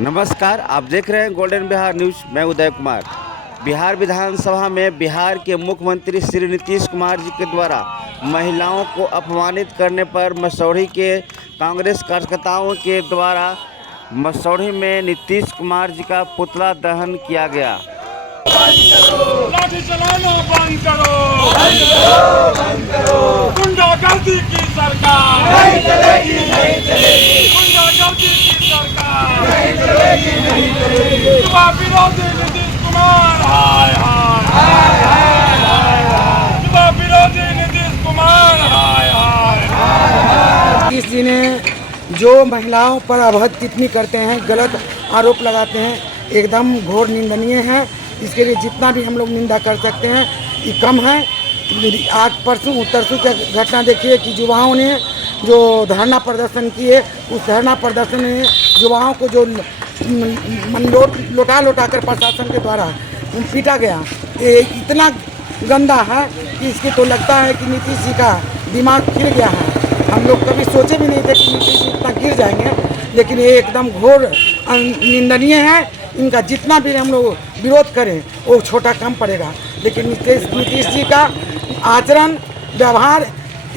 नमस्कार, आप देख रहे हैं गोल्डन बिहार न्यूज़। मैं उदय कुमार। बिहार विधानसभा में बिहार के मुख्यमंत्री श्री नीतीश कुमार जी के द्वारा महिलाओं को अपमानित करने पर मसौढ़ी के कांग्रेस कार्यकर्ताओं के द्वारा मसौढ़ी में नीतीश कुमार जी का पुतला दहन किया गया। लाठी चलाना बंद करो, गुंडागर्दी की सरकार नहीं चलेगी, नहीं चलेगी। गुंडागर्दी की सरकार नहीं चलेगी, नहीं चलेगी। युवा विरोधी नीतीश कुमार हाय हाय, युवा विरोधी नीतीश कुमार हाय हाय। नीतीश जी ने जो महिलाओं पर अभद्र टिप्पणी करते हैं, गलत आरोप लगाते हैं, एकदम घोर निंदनीय है। इसके लिए जितना भी हम लोग निंदा कर सकते हैं ये कम है। आज परसों उत्तरसू का घटना देखिए कि युवाओं ने जो धरना प्रदर्शन किए, उस धरना प्रदर्शन में युवाओं को जो लौटा कर प्रशासन के द्वारा पीटा गया, ये इतना गंदा है कि इसके तो लगता है कि नीतीश जी का दिमाग गिर गया है। हम लोग कभी सोचे भी नहीं थे कि नीतीश जी इतना गिर जाएंगे, लेकिन ये एकदम घोर निंदनीय है। इनका जितना भी हम लोग विरोध करें वो छोटा कम पड़ेगा, लेकिन नीतीश जी का आचरण व्यवहार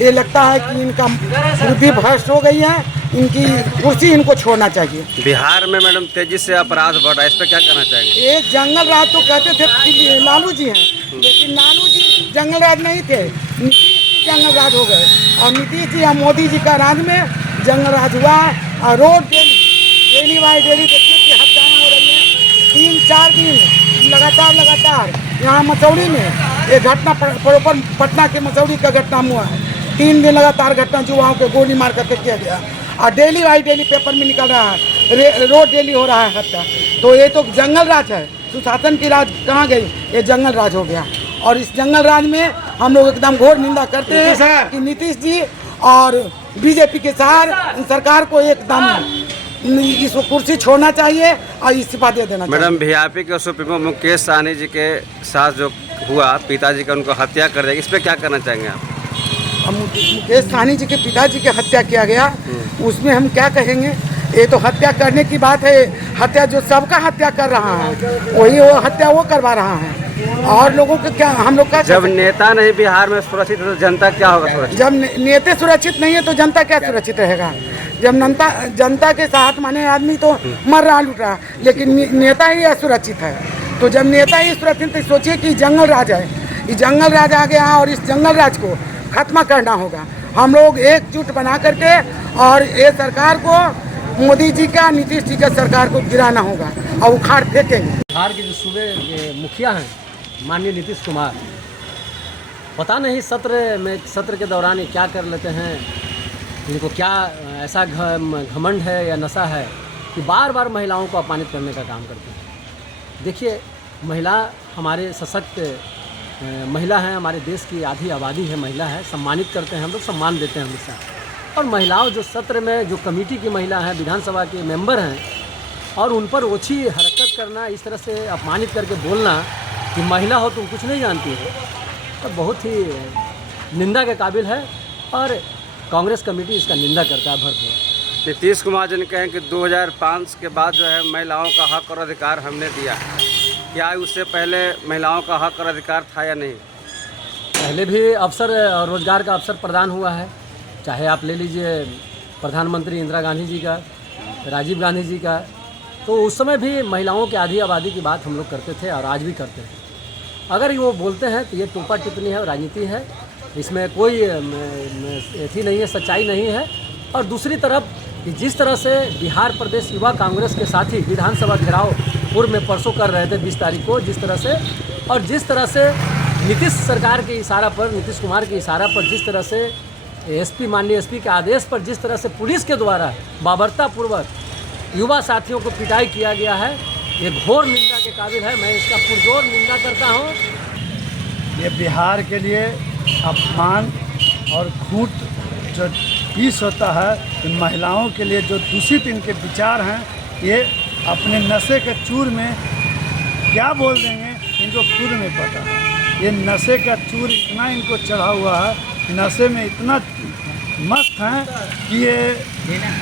ये लगता है कि इनका बुद्धि भ्रष्ट हो गई है। इनकी कुर्सी इनको छोड़ना चाहिए। बिहार में मैडम तेजी से अपराध बढ़ रहा है, इस पर क्या कहना चाहेंगे? ये जंगल राज तो कहते थे कि लालू जी हैं, लेकिन लालू जी जंगल राज नहीं थे, नीतीश जी जंगल राज हो गए। और नीतीश जी या मोदी जी का राज में जंगल राज हुआ है। और रोज डेली बाई डेली देखिए कि हत्याएं हो रही हैं। 3-4 दिन लगातार यहाँ मसौढ़ी में ये घटना प्रॉपर पटना के मसौढ़ी का घटना हुआ है। 3 दिन लगातार घटना युवाओं को गोली मार करके किया गया। और डेली बाई डेली पेपर में निकल रहा है, रोज डेली हो रहा है हत्या। तो ये तो जंगल राज है। सुशासन की राज कहाँ गई? ये जंगल राज हो गया। और इस जंगल राज में हम लोग एकदम घोर निंदा करते हैं कि नीतीश जी और बीजेपी के सरकार को एकदम इसको कुर्सी छोड़ना चाहिए और इस्तीफा दे देना चाहिए। मैडम, वीआईपी के सुप्रीमो मुकेश सहनी जी के साथ जो हुआ, पिताजी का उनको हत्या कर दिया, इस पर क्या करना चाहेंगे आप? मुकेश सहनी जी के पिताजी की हत्या किया गया, उसमें हम क्या कहेंगे? ये तो हत्या करने की बात है। हत्या जो सबका हत्या कर रहा है, वही वो हत्या वो करवा रहा है। और लोगों को क्या, हम लोग का जब नेता नहीं बिहार में सुरक्षित है तो जनता क्या होगा सुरक्षित? जब नेता सुरक्षित नहीं है तो जनता क्या सुरक्षित रहेगा? जब जनता के साथ माने आदमी तो मर रहा लूट रहा, लेकिन नेता ही असुरक्षित है। तो जब नेता ही सुरक्षित, तो सोचिए कि जंगल राज है, ये जंगल राज आ गया और इस जंगल राज को खत्म करना होगा। हम लोग एकजुट बना करके और ये सरकार को, मोदी जी का, नीतीश जी का सरकार को गिराना होगा और उखाड़ फेंकेंगे। बिहार के जो सूबे के मुखिया हैं माननीय नीतीश कुमार, पता नहीं सत्र के दौरान ये क्या कर लेते हैं। इनको क्या ऐसा घमंड है या नशा है कि बार बार महिलाओं को अपमानित करने का काम करते हैं। देखिए, महिला हमारे सशक्त महिला हैं, हमारे देश की आधी आबादी है, महिला है, सम्मानित करते हैं हम लोग, सम्मान देते हैं हमेशा। और महिलाओं जो सत्र में जो कमेटी की महिला हैं, विधानसभा के मेंबर हैं, और उन पर ओछी हरकत करना, इस तरह से अपमानित करके बोलना कि महिला हो तुम कुछ नहीं जानती हो, तो बहुत ही निंदा के काबिल है। और कांग्रेस कमेटी इसका निंदा करता है भरपूर। नीतीश कुमार जी ने कहे कि 2005 के बाद जो है महिलाओं का हक और अधिकार हमने दिया है। क्या उससे पहले महिलाओं का हक और अधिकार था या नहीं? पहले भी अवसर, रोजगार का अवसर प्रदान हुआ है। चाहे आप ले लीजिए प्रधानमंत्री इंदिरा गांधी जी का, राजीव गांधी जी का, तो उस समय भी महिलाओं की आधी आबादी की बात हम लोग करते थे और आज भी करते हैं। अगर वो बोलते हैं तो ये टोपा टिप्पणी है, राजनीति है, इसमें कोई एथी नहीं है, सच्चाई नहीं है। और दूसरी तरफ कि जिस तरह से बिहार प्रदेश युवा कांग्रेस के साथी विधानसभा घेराव पूर्व में परसों कर रहे थे 20 तारीख को, जिस तरह से, और जिस तरह से नीतीश सरकार के इशारा पर, नीतीश कुमार के इशारा पर, जिस तरह से एसपी, माननीय एसपी के आदेश पर जिस तरह से पुलिस के द्वारा बाबरतापूर्वक युवा साथियों को पिटाई किया गया है, ये घोर निंदा के काबिल है। मैं इसका पुरजोर निंदा करता हूँ। ये बिहार के लिए अपमान और झूठ जो पीस होता है, इन महिलाओं के लिए जो दूषित इनके विचार हैं, ये अपने नशे के चूर में क्या बोल देंगे इनको खुद नहीं पता। ये नशे का चूर इतना इनको चढ़ा हुआ है, नशे में इतना मस्त हैं कि ये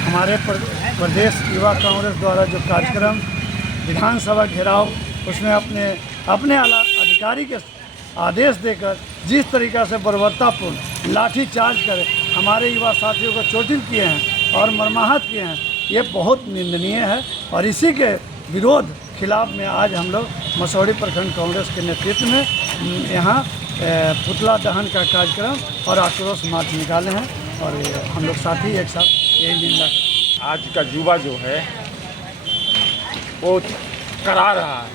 हमारे प्रदेश युवा कांग्रेस द्वारा जो कार्यक्रम विधानसभा घेराव उसमें अपने अधिकारी के आदेश देकर जिस तरीक़ा से बर्बरतापूर्ण लाठी चार्ज कर हमारे युवा साथियों को चोटिल किए हैं और मरमाहत किए हैं, ये बहुत निंदनीय है। और इसी के विरोध खिलाफ में आज हम लोग मसौढ़ी प्रखंड कांग्रेस के नेतृत्व में यहाँ पुतला दहन का कार्यक्रम और आक्रोश मार्च निकाले हैं और हम लोग साथी एक साथ यही निंदा करते हैं। आज का युवा जो है वो करा रहा है,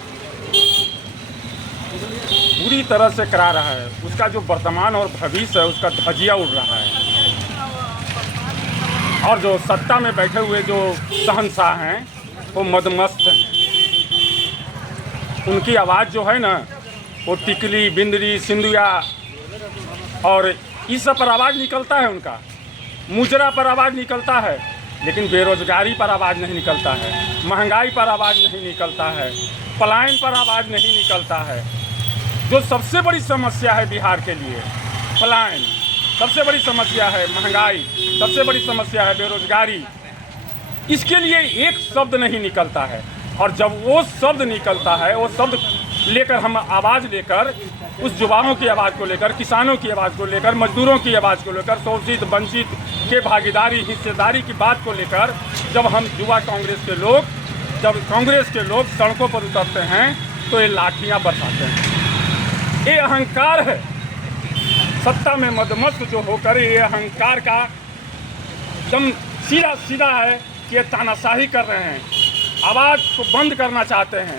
पूरी तरह से करा रहा है। उसका जो वर्तमान और भविष्य है उसका धजिया उड़ रहा है। और जो सत्ता में बैठे हुए जो शहंशाह हैं वो मदमस्त हैं। उनकी आवाज़ जो है ना वो टिकली, बिंदरी, सिंदुया और इस सब पर आवाज़ निकलता है उनका, मुजरा पर आवाज़ निकलता है, लेकिन बेरोजगारी पर आवाज़ नहीं निकलता है, महंगाई पर आवाज़ नहीं निकलता है, पलायन पर आवाज़ नहीं निकलता है। जो सबसे बड़ी समस्या है बिहार के लिए, पलायन सबसे बड़ी समस्या है, महंगाई सबसे बड़ी समस्या है, बेरोजगारी, इसके लिए एक शब्द नहीं निकलता है। और जब वो शब्द निकलता है, वो शब्द लेकर हम आवाज़ लेकर उस युवाओं की आवाज़ को लेकर, किसानों की आवाज़ को लेकर, मजदूरों की आवाज़ को लेकर, शोषित वंचित के भागीदारी हिस्सेदारी की बात को लेकर जब हम युवा कांग्रेस के लोग, जब कांग्रेस के लोग सड़कों पर उतरते हैं तो ये लाठियाँ बरसाते हैं। ये अहंकार है, सत्ता में मदमस्त जो होकर ये अहंकार का एकदम सीधा सीधा है कि ये तानाशाही कर रहे हैं, आवाज़ को बंद करना चाहते हैं।